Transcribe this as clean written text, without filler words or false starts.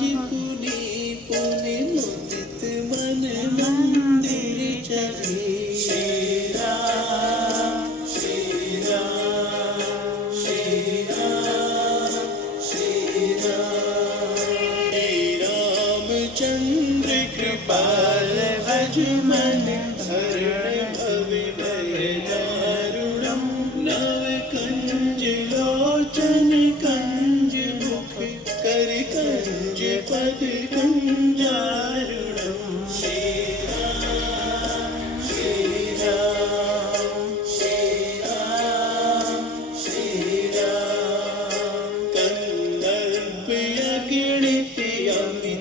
पुनि पुनि मुदित मन मंदिर चले। श्री राम श्री राम श्री राम श्री राम। श्री रामचंद्र कृपाल भज मन हरण भविभय दारुणम। नव कंज लोचन कंज मुख कर कंज पद कंजारुणम। श्री राम श्री राम श्री राम श्री राम। कंदर्प अगणित यमी